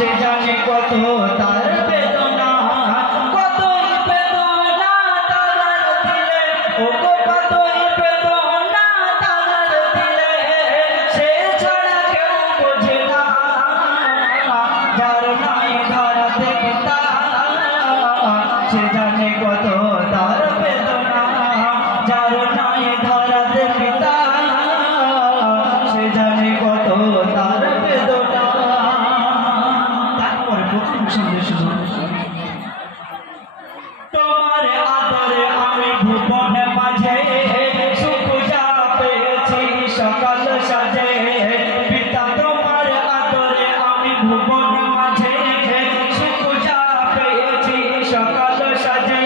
সে জানে কত তার বেদনা, কতই বেদনা তার দিলে, ও কতই বেদনা তার দিলে, সে ছাড়া কেউ বোঝে না। যার নাই ধরাতে পিতা সে জানে কত তার বেদনা, যার নাই ধরাতে পিতা সে জানে কত তার বেদনা। তারপরে প্রথম সন্দেশ তোমার আদরে আমি ভুবনে মাঝে সুখ যা পেয়েছি সকাল সাজে, পিতা তোমার আদরে আমি ভুবনে মাঝে সুখ যা পেয়েছি সকাল সাজে।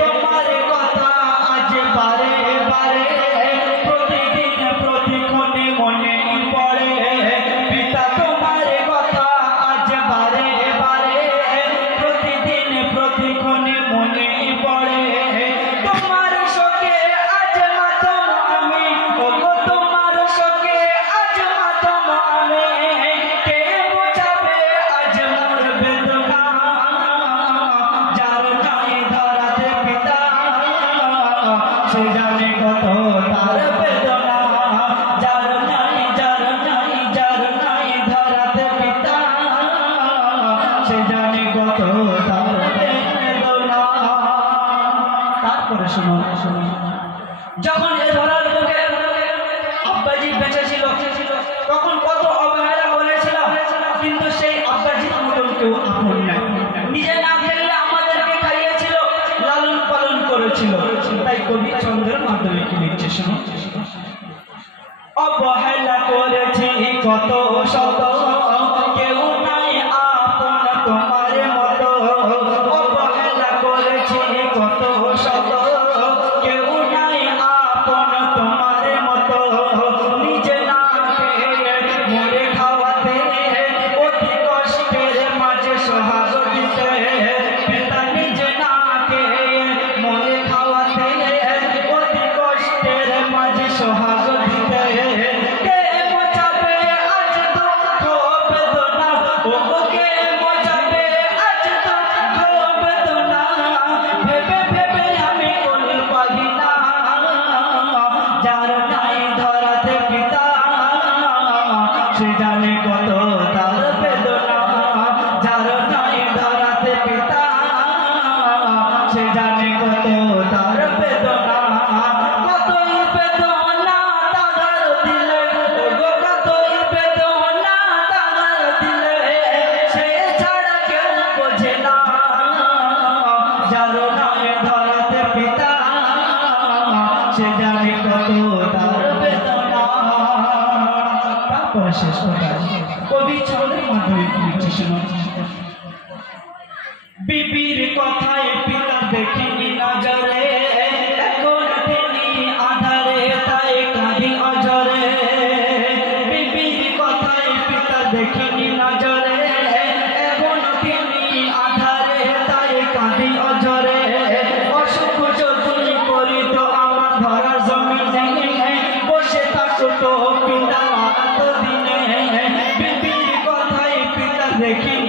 তোমার কথা আজ বারে বারে প্রতিদিন প্রতিক্ষণে মনে পড়ে, পিতা তোমার কথা আজ বারে বারে প্রতিদিন প্রতিক্ষণে মনে পড়ে। তোমার শোকে আজ মাতম আমি, ওগো তোমার শোকে আজ মাতম আমি, কে বোঝাবে আজ মোর বেদনা। যার নাই ধরাতে পিতা সে জানে কত তার বেদনা, যার নাই ধরাতে পিতা সে জানে কত তার বেদনা। তারপরে শুনুন, যখন এ ধরার মুখে আব্বাজি বেঁচে ছিল তখন কত অবহেলা করেছিল, কিন্তু সেই আব্বাজির মতন কেউ আপন নাই। নিজে না খেলে আমাদেরকে খাইয়েছিল, লালন পালন করেছিল। তাই কবি ছন্দের মাধ্যমে কি লিখছে শুনুন। অবহেলা করেছি কত শত, কেউ নাই আপন তোমার মতো। অবহেলা করেছি কত শত, কেউ নাই আপন তোমার মতো। নিজে না খেয়ে মরে খাওয়াতে, অতি কষ্টের মাঝে সোহাগ দিতে, পিতা নিজে না খেয়ে মরে খাওয়াতে, অতি কষ্টের মাঝে সোহাগ দিতে। কে বোঝাবে আজ দুঃখ বেদনা, ওগো কে বোঝাবে আজ দুঃখ বেদনা। ভেবে ভেবে আমি কোন পারি না, যার নাই ধরাতে পিতা সে জানে কত তার বেদনা, যার নাই ধরাতে পিতা সে জানে কত তার বেদনা। কতই বেদনা তার দিলে, ওগো কতই বেদনা তার দিলে, সে ছাড়া কেউ বোঝে না। যার নাই ধরাতে পিতা সে জানে কত তার বেদনা। তারপরে শেষ কথা কবি ছন্দের মাধ্যমে লিখছে শুনুন। বিবির কথায় পিতা দেখিনি নজরে, এখন তিনি আধারে তাই কাঁদি অজরে। বিবির কথায় পিতা দেখিনি নজরে, এখন তিনি আধারে তাই কাঁদি অজরে। অসুখ যদি করিত আমার ধরা জমিনে, বসে থাকতো পিতা এতদিনে। বিবির কথায় পিতা দেখিনি